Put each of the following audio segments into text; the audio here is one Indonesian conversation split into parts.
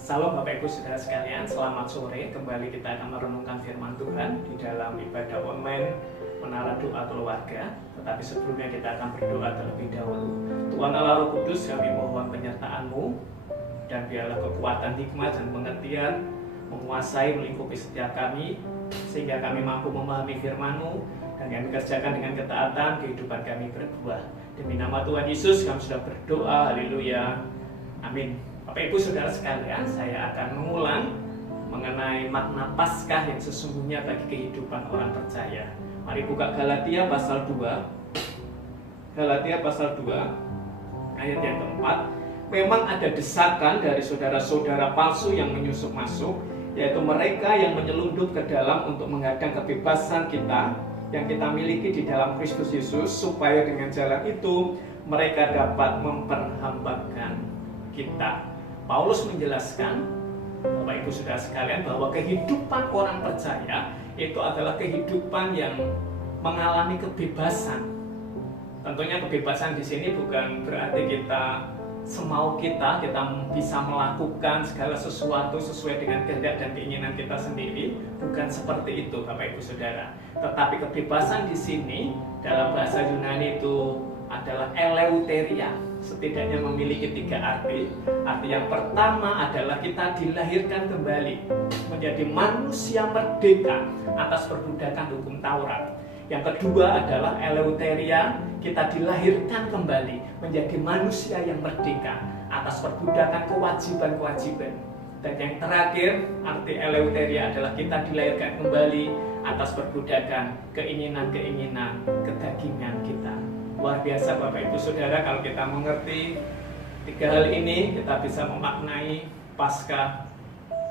Salam Bapak Ibu Saudara sekalian, selamat sore. Kembali kita akan merenungkan firman Tuhan di dalam ibadah online Menara Doa Keluarga. Tetapi sebelumnya kita akan berdoa terlebih dahulu. Tuhan Allah Roh Kudus, kami mohon penyertaan-Mu, dan biarlah kekuatan hikmat dan pengertian menguasai melingkupi setiap kami, sehingga kami mampu memahami firman-Mu dan kami kerjakan dengan ketaatan kehidupan kami berbuah. Demi nama Tuhan Yesus kami sudah berdoa, haleluya, amin. Bapak Ibu Saudara sekalian, saya akan mengulang mengenai makna Paskah yang sesungguhnya bagi kehidupan orang percaya. Mari buka Galatia pasal 2. Galatia pasal 2 ayat yang keempat. Memang ada desakan dari saudara-saudara palsu yang menyusup masuk, yaitu mereka yang menyelundup ke dalam untuk menghadang kebebasan kita yang kita miliki di dalam Kristus Yesus, supaya dengan jalan itu mereka dapat memperhambakan kita. Paulus menjelaskan, Bapak Ibu Saudara sekalian, bahwa kehidupan orang percaya itu adalah kehidupan yang mengalami kebebasan. Tentunya kebebasan di sini bukan berarti kita semau kita bisa melakukan segala sesuatu sesuai dengan kehendak dan keinginan kita sendiri. Bukan seperti itu, Bapak Ibu Saudara. Tetapi kebebasan di sini dalam bahasa Yunani itu adalah eleuteria. Setidaknya memiliki 3 arti. Arti yang pertama adalah kita dilahirkan kembali menjadi manusia merdeka atas perbudakan hukum Taurat. Yang kedua adalah eleuteria, kita dilahirkan kembali menjadi manusia yang merdeka atas perbudakan kewajiban-kewajiban. Dan yang terakhir, arti eleuteria adalah kita dilahirkan kembali atas perbudakan keinginan-keinginan kedagingan kita. Luar biasa Bapak Ibu Saudara, kalau kita mengerti 3 hal ini, kita bisa memaknai Paskah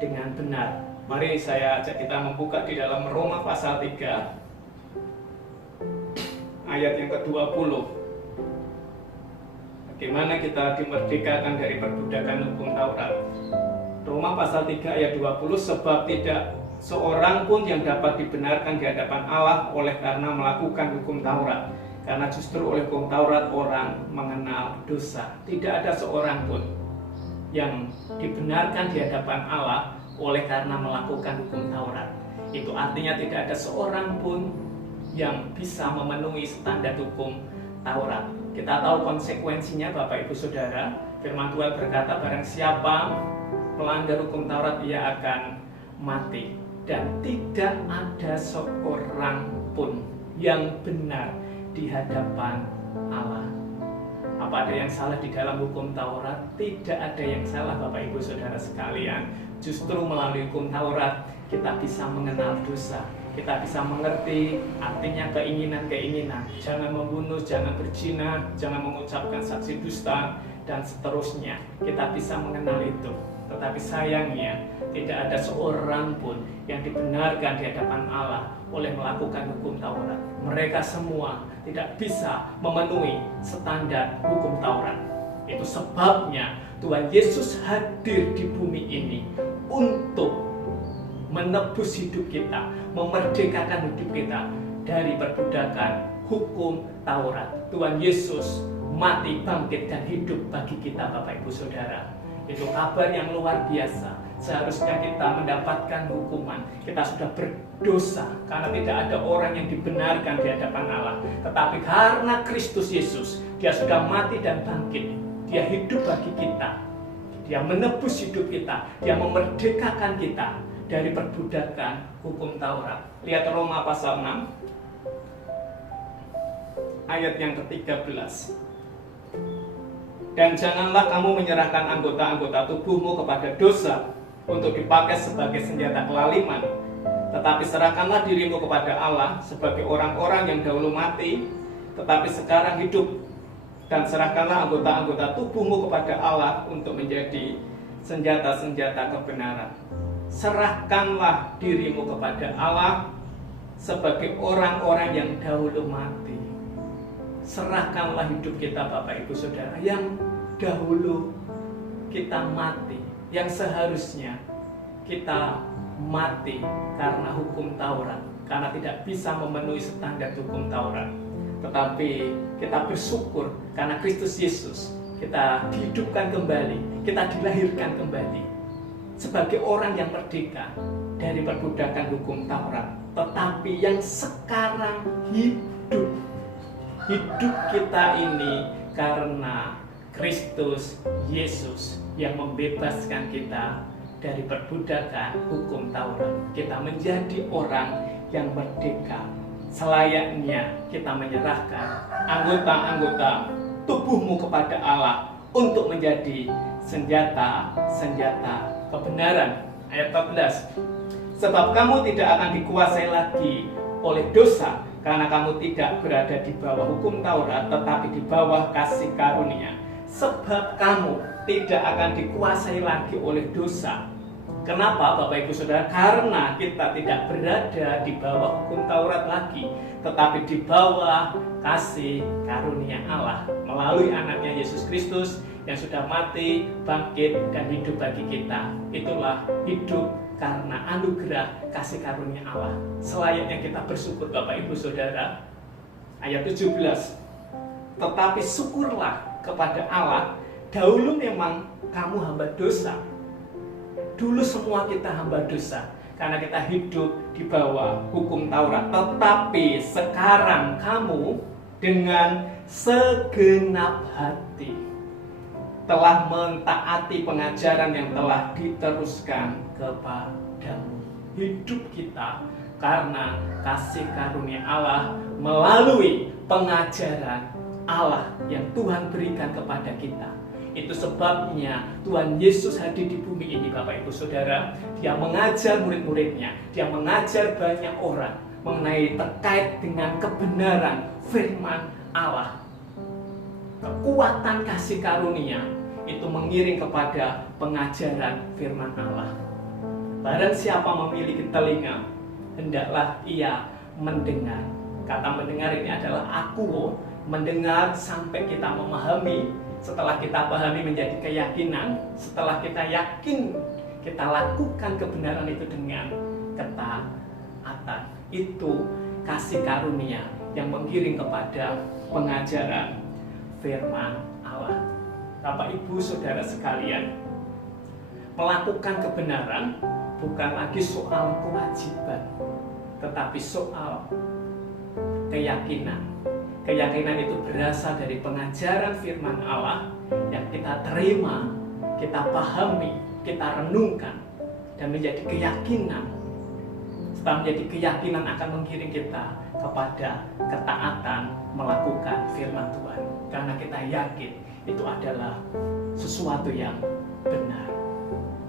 dengan benar. Mari saya ajak kita membuka di dalam Roma pasal 3 ayat yang ke-20. Bagaimana kita dimerdekakan dari perbudakan hukum Taurat. Roma pasal 3 ayat 20, sebab tidak seorang pun yang dapat dibenarkan di hadapan Allah oleh karena melakukan hukum Taurat. Karena justru oleh hukum Taurat orang mengenal dosa. Tidak ada seorang pun yang dibenarkan di hadapan Allah oleh karena melakukan hukum Taurat. Itu artinya tidak ada seorang pun yang bisa memenuhi standar hukum Taurat. Kita tahu konsekuensinya Bapak Ibu Saudara. Firman Tuhan berkata, barang siapa melanggar hukum Taurat ia akan mati. Dan tidak ada seorang pun yang benar di hadapan Allah. Apa ada yang salah di dalam hukum Taurat? Tidak ada yang salah Bapak Ibu Saudara sekalian. Justru melalui hukum Taurat kita bisa mengenal dosa. Kita bisa mengerti artinya keinginan-keinginan. Jangan membunuh, jangan berzina, jangan mengucapkan saksi dusta, dan seterusnya. Kita bisa mengenal itu. Tetapi sayangnya tidak ada seorang pun yang dibenarkan di hadapan Allah oleh melakukan hukum Taurat. Mereka semua tidak bisa memenuhi standar hukum Taurat. Itu sebabnya Tuhan Yesus hadir di bumi ini untuk menebus hidup kita, memerdekakan hidup kita dari perbudakan hukum Taurat. Tuhan Yesus mati, bangkit, dan hidup bagi kita Bapak Ibu Saudara. Itu kabar yang luar biasa. Seharusnya kita mendapatkan hukuman. Kita sudah berdosa karena tidak ada orang yang dibenarkan di hadapan Allah. Tetapi karena Kristus Yesus, Dia sudah mati dan bangkit. Dia hidup bagi kita. Dia menebus hidup kita. Dia memerdekakan kita dari perbudakan hukum Taurat. Lihat Roma pasal 6 ayat yang ke-13. Dan janganlah kamu menyerahkan anggota-anggota tubuhmu kepada dosa untuk dipakai sebagai senjata kelaliman, tetapi serahkanlah dirimu kepada Allah sebagai orang-orang yang dahulu mati, tetapi sekarang hidup. Dan serahkanlah anggota-anggota tubuhmu kepada Allah untuk menjadi senjata-senjata kebenaran. Serahkanlah dirimu kepada Allah sebagai orang-orang yang dahulu mati. Serahkanlah hidup kita Bapak Ibu Saudara yang dahulu kita mati, yang seharusnya kita mati karena hukum Taurat, karena tidak bisa memenuhi standar hukum Taurat. Tetapi kita bersyukur karena Kristus Yesus kita dihidupkan kembali, kita dilahirkan kembali. sebagai orang yang merdeka dari perbudakan hukum Taurat, tetapi yang sekarang hidup kita ini karena Kristus Yesus yang membebaskan kita dari perbudakan hukum Taurat. Kita menjadi orang yang merdeka. Selayaknya kita menyerahkan anggota-anggota tubuhmu kepada Allah untuk menjadi senjata kebenaran. Ayat 14. Sebab kamu tidak akan dikuasai lagi oleh dosa, karena kamu tidak berada di bawah hukum Taurat, tetapi di bawah kasih karunia. Sebab kamu tidak akan dikuasai lagi oleh dosa. Kenapa Bapak Ibu Saudara? Karena kita tidak berada di bawah hukum Taurat lagi, tetapi di bawah kasih karunia Allah melalui anaknya Yesus Kristus yang sudah mati, bangkit, dan hidup bagi kita. Itulah hidup karena anugerah kasih karunia Allah. Selayaknya kita bersyukur Bapak Ibu Saudara. Ayat 17. Tetapi syukurlah kepada Allah, dahulu memang kamu hamba dosa. Dulu semua kita hamba dosa karena kita hidup di bawah hukum Taurat. Tetapi sekarang kamu dengan segenap hati telah mentaati pengajaran yang telah diteruskan kepadamu. Hidup kita karena kasih karunia Allah melalui pengajaran Allah yang Tuhan berikan kepada kita. Itu sebabnya Tuhan Yesus hadir di bumi ini Bapak Ibu Saudara. Dia mengajar murid-muridnya, dia mengajar banyak orang mengenai terkait dengan kebenaran firman Allah. Kekuatan kasih karunia itu mengiring kepada pengajaran firman Allah. Barang siapa memiliki telinga, hendaklah ia mendengar. Kata mendengar ini adalah aku mendengar sampai kita memahami. Setelah kita pahami menjadi keyakinan, setelah kita yakin, kita lakukan kebenaran itu dengan ketaatan. Itu kasih karunia yang mengiring kepada pengajaran firman Allah. Bapak Ibu Saudara sekalian, melakukan kebenaran bukan lagi soal kewajiban, tetapi soal keyakinan. Keyakinan itu berasal dari pengajaran firman Allah yang kita terima, kita pahami, kita renungkan, dan menjadi keyakinan. Setelah menjadi keyakinan akan mengiring kita kepada ketaatan melakukan firman Tuhan. Karena kita yakin itu adalah sesuatu yang benar.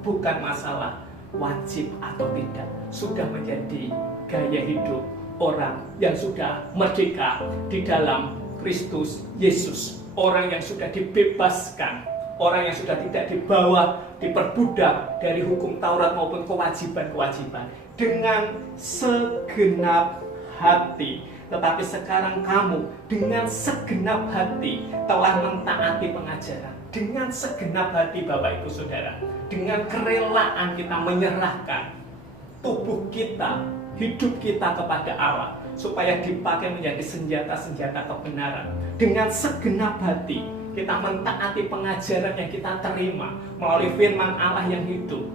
Bukan masalah wajib atau tidak. Sudah menjadi gaya hidup orang yang sudah merdeka di dalam Kristus Yesus. Orang yang sudah dibebaskan, orang yang sudah tidak dibawa, diperbudak dari hukum Taurat maupun kewajiban-kewajiban dengan segenap hati. Tetapi sekarang kamu dengan segenap hati telah mentaati pengajaran. Dengan segenap hati Bapak Ibu Saudara, dengan kerelaan kita menyerahkan tubuh kita, hidup kita kepada Allah supaya dipakai menjadi senjata-senjata kebenaran. Dengan segenap hati kita mentaati pengajaran yang kita terima melalui firman Allah yang hidup.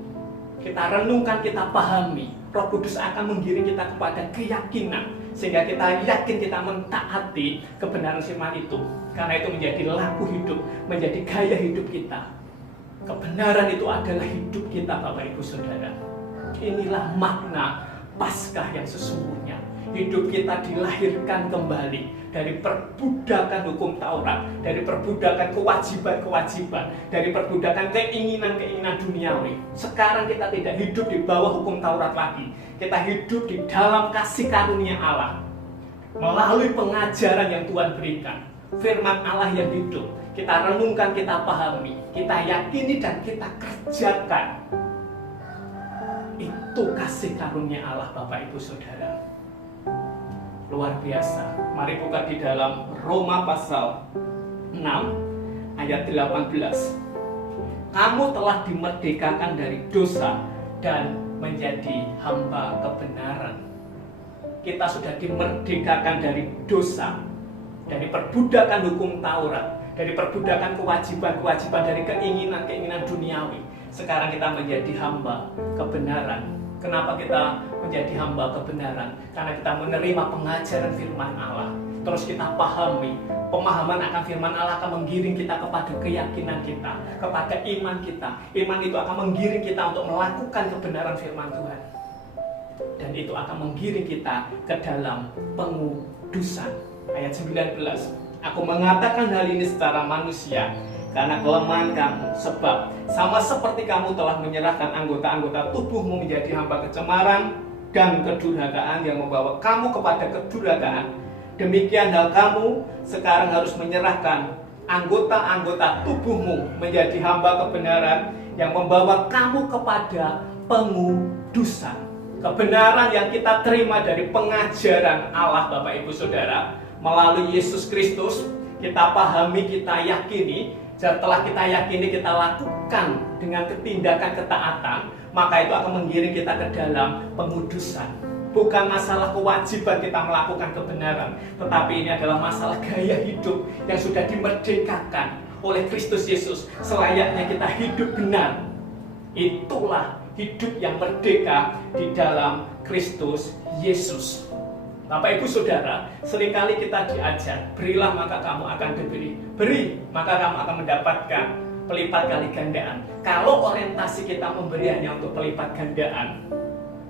Kita renungkan, kita pahami. Roh Kudus akan menggiring kita kepada keyakinan sehingga kita yakin kita mentaati kebenaran firman itu. Karena itu menjadi laku hidup, menjadi gaya hidup kita. Kebenaran itu adalah hidup kita Bapak Ibu Saudara. Inilah makna Paskah yang sesungguhnya. Hidup kita dilahirkan kembali dari perbudakan hukum Taurat, dari perbudakan kewajiban-kewajiban, dari perbudakan keinginan-keinginan duniawi. Sekarang kita tidak hidup di bawah hukum Taurat lagi. Kita hidup di dalam kasih karunia Allah. Melalui pengajaran yang Tuhan berikan, firman Allah yang hidup, kita renungkan, kita pahami, kita yakini dan kita kerjakan. Itu kasih karunia Allah Bapak Ibu Saudara. Luar biasa. Mari buka di dalam Roma pasal 6 ayat 18. Kamu telah dimerdekakan dari dosa dan menjadi hamba kebenaran. Kita sudah dimerdekakan dari dosa, dari perbudakan hukum Taurat, dari perbudakan kewajiban-kewajiban, dari keinginan-keinginan duniawi. sekarang kita menjadi hamba kebenaran. Kenapa kita menjadi hamba kebenaran? Karena kita menerima pengajaran firman Allah. Terus kita pahami, pemahaman akan firman Allah akan menggiring kita kepada keyakinan kita, kepada iman kita. Iman itu akan menggiring kita untuk melakukan kebenaran firman Tuhan. Dan itu akan menggiring kita ke dalam pengudusan. Ayat 19, aku mengatakan hal ini secara manusia, karena kelemahan kamu, sebab sama seperti kamu telah menyerahkan anggota-anggota tubuhmu menjadi hamba kecemaran dan kedurhakaan yang membawa kamu kepada kedurhakaan, demikian hal kamu sekarang harus menyerahkan anggota-anggota tubuhmu menjadi hamba kebenaran yang membawa kamu kepada pengudusan. Kebenaran yang kita terima dari pengajaran Allah, Bapak Ibu Saudara, melalui Yesus Kristus, kita pahami, kita yakini. Setelah kita yakini, kita lakukan dengan tindakan ketaatan, maka itu akan menggiring kita ke dalam pengudusan. Bukan masalah kewajiban kita melakukan kebenaran, tetapi ini adalah masalah gaya hidup yang sudah dimerdekakan oleh Kristus Yesus. Selayaknya kita hidup benar. Itulah hidup yang merdeka di dalam Kristus Yesus. Bapak Ibu Saudara, seringkali kita diajar, berilah maka kamu akan diberi, beri maka kamu akan mendapatkan pelipat kali gandaan. Kalau orientasi kita memberi hanya untuk pelipat gandaan,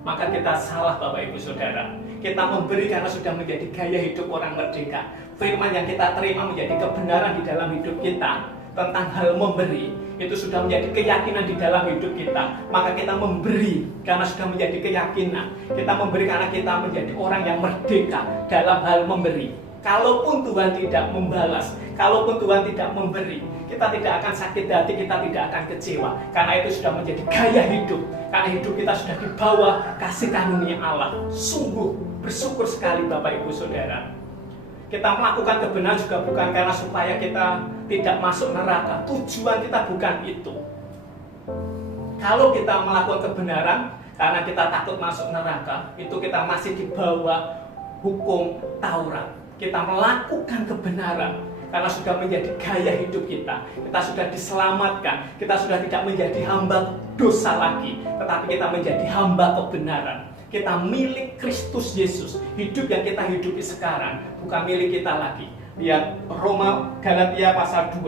maka kita salah, Bapak Ibu Saudara. Kita memberi karena sudah menjadi gaya hidup orang merdeka. Firman yang kita terima menjadi kebenaran di dalam hidup kita tentang hal memberi, itu sudah menjadi keyakinan di dalam hidup kita. Maka kita memberi karena sudah menjadi keyakinan. Kita memberi karena kita menjadi orang yang merdeka dalam hal memberi. Kalaupun Tuhan tidak membalas, kalaupun Tuhan tidak memberi, kita tidak akan sakit hati, kita tidak akan kecewa. Karena itu sudah menjadi gaya hidup. Karena hidup kita sudah di bawah kasih karunia Allah. Sungguh bersyukur sekali Bapak Ibu Saudara. Kita melakukan kebenaran juga bukan karena supaya kita tidak masuk neraka. Tujuan kita bukan itu. Kalau kita melakukan kebenaran karena kita takut masuk neraka, itu kita masih di bawah hukum Taurat. Kita melakukan kebenaran karena sudah menjadi gaya hidup kita. Kita sudah diselamatkan. Kita sudah tidak menjadi hamba dosa lagi, tetapi kita menjadi hamba kebenaran. Kita milik Kristus Yesus. Hidup yang kita hidupi sekarang bukan milik kita lagi. Lihat Galatia pasal 2,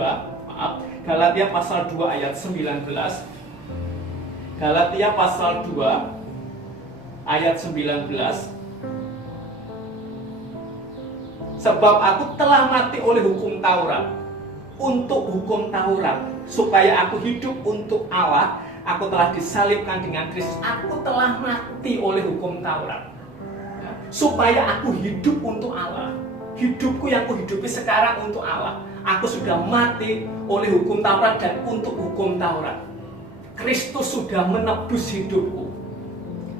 Galatia pasal 2 ayat 19. Galatia pasal 2 ayat 19. Sebab aku telah mati oleh hukum Taurat, untuk hukum Taurat, supaya aku hidup untuk Allah. Aku telah disalibkan dengan Kristus. Aku telah mati oleh hukum Taurat, supaya aku hidup untuk Allah. Hidupku yang kuhidupi sekarang untuk Allah. Aku sudah mati oleh hukum Taurat dan untuk hukum Taurat. Kristus sudah menebus hidupku.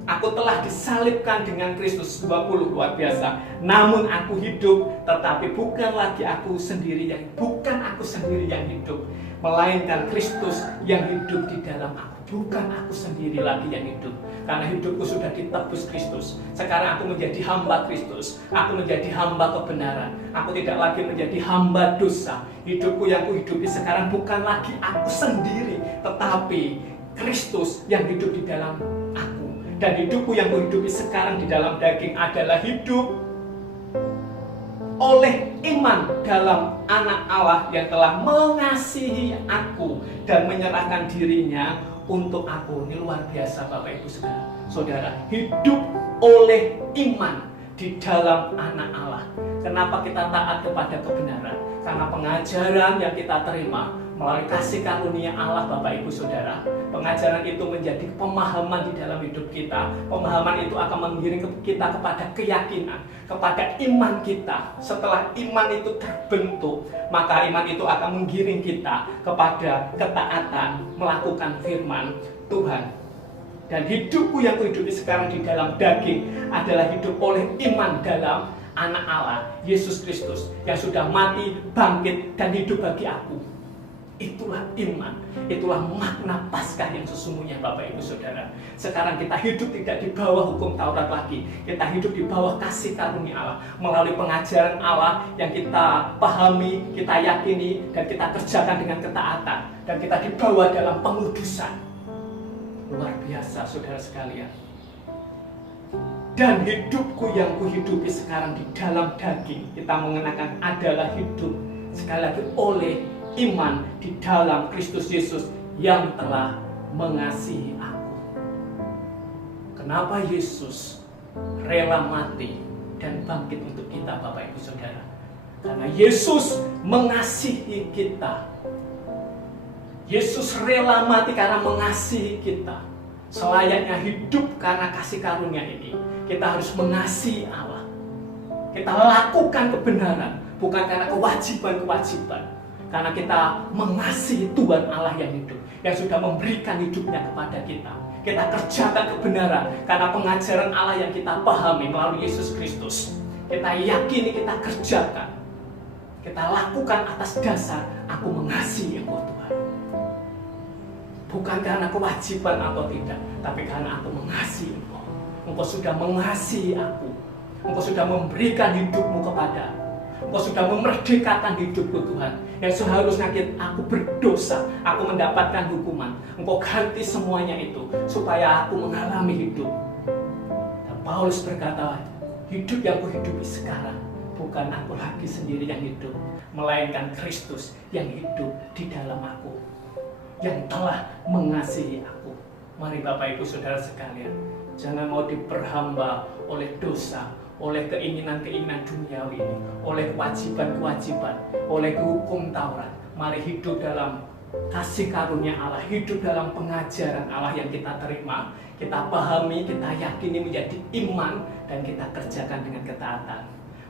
Aku telah disalibkan dengan Kristus. 20, luar biasa. Namun aku hidup, tetapi bukan lagi aku sendiri yang hidup, melainkan Kristus yang hidup di dalam aku. Bukan aku sendiri lagi yang hidup, karena hidupku sudah ditebus Kristus. Sekarang aku menjadi hamba Kristus. Aku menjadi hamba kebenaran. Aku tidak lagi menjadi hamba dosa. Hidupku yang kuhidupi sekarang bukan lagi aku sendiri, tetapi Kristus yang hidup di dalam aku. Dan hidupku yang kuhidupi sekarang di dalam daging adalah hidup oleh iman dalam Anak Allah yang telah mengasihi aku dan menyerahkan dirinya untuk aku. Ini luar biasa Bapak Ibu Saudara. Hidup oleh iman di dalam Anak Allah. Kenapa kita taat kepada kebenaran? Karena pengajaran yang kita terima melalui kasih karunia Allah Bapak Ibu Saudara. Pengajaran itu menjadi pemahaman di dalam hidup kita. Pemahaman itu akan mengiring kita kepada keyakinan, kepada iman kita. Setelah iman itu terbentuk, maka iman itu akan menggiring kita kepada ketaatan, melakukan firman Tuhan. Dan hidupku yang kuhidupi sekarang di dalam daging adalah hidup oleh iman dalam Anak Allah, Yesus Kristus, yang sudah mati, bangkit, dan hidup bagi aku. Itulah iman, itulah makna Paskah yang sesungguhnya Bapak Ibu Saudara. Sekarang kita hidup tidak di bawah hukum Taurat lagi. Kita hidup di bawah kasih karunia Allah, melalui pengajaran Allah yang kita pahami, kita yakini, dan kita kerjakan dengan ketaatan. Dan kita dibawa dalam pengudusan. Luar biasa saudara sekalian. Dan hidupku yang kuhidupi sekarang di dalam daging, kita mengenakan adalah hidup sekali lagi oleh iman di dalam Kristus Yesus yang telah mengasihi aku. Kenapa Yesus rela mati dan bangkit untuk kita, Bapak Ibu Saudara? Karena Yesus mengasihi kita. Yesus rela mati karena mengasihi kita. Selayaknya hidup karena kasih karunia ini, kita harus mengasihi Allah. Kita lakukan kebenaran bukan karena kewajiban-kewajiban, karena kita mengasihi Tuhan Allah yang hidup, yang sudah memberikan hidupnya kepada kita. Kita kerjakan kebenaran karena pengajaran Allah yang kita pahami melalui Yesus Kristus. Kita yakini, kita kerjakan, kita lakukan atas dasar aku mengasihi Engkau Tuhan. Bukan karena kewajiban atau tidak, tapi karena aku mengasihi Engkau. Engkau sudah mengasihi aku. Engkau sudah memberikan hidupmu kepada aku. Engkau sudah memerdekakan hidupku Tuhan. Yang seharusnya aku berdosa, aku mendapatkan hukuman. Engkau ganti semuanya itu supaya aku mengalami hidup. Dan Paulus berkata, hidup yang kuhidupi sekarang bukan aku lagi sendiri yang hidup, melainkan Kristus yang hidup di dalam aku, yang telah mengasihi aku. Mari Bapak Ibu Saudara sekalian, jangan mau diperhamba oleh dosa, oleh keinginan-keinginan duniawi ini, oleh kewajiban-kewajiban, oleh hukum Taurat. Mari hidup dalam kasih karunia Allah, hidup dalam pengajaran Allah yang kita terima, kita pahami, kita yakini menjadi iman, dan kita kerjakan dengan ketaatan.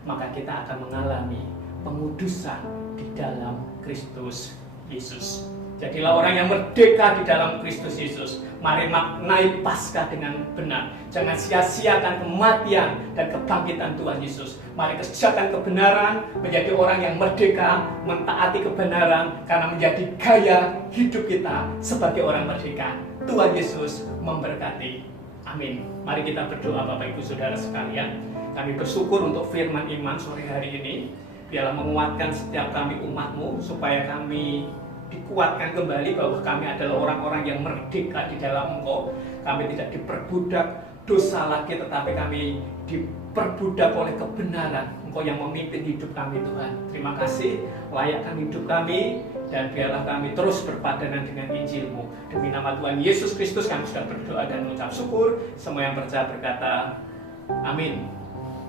Maka kita akan mengalami pengudusan di dalam Kristus Yesus. Jadilah orang yang merdeka di dalam Kristus Yesus. Mari maknai Paskah dengan benar. Jangan sia-siakan kematian dan kebangkitan Tuhan Yesus. Mari kerjakan kebenaran, menjadi orang yang merdeka, mentaati kebenaran, karena menjadi gaya hidup kita sebagai orang merdeka. Tuhan Yesus memberkati. Amin. Mari kita berdoa Bapak Ibu Saudara sekalian. Kami bersyukur untuk firman iman sore hari ini. Biarlah menguatkan setiap kami umat-Mu, supaya kami dikuatkan kembali bahwa kami adalah orang-orang yang merdeka di dalam Engkau. Kami tidak diperbudak dosa lagi, tetapi kami diperbudak oleh kebenaran. Engkau yang memimpin hidup kami Tuhan. Terima kasih, layakkan hidup kami, dan biarlah kami terus berpadanan dengan Injil-Mu. Demi nama Tuhan Yesus Kristus kami sudah berdoa dan mengucap syukur. Semua yang percaya berkata, amin.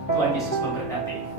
Tuhan Yesus memberkati.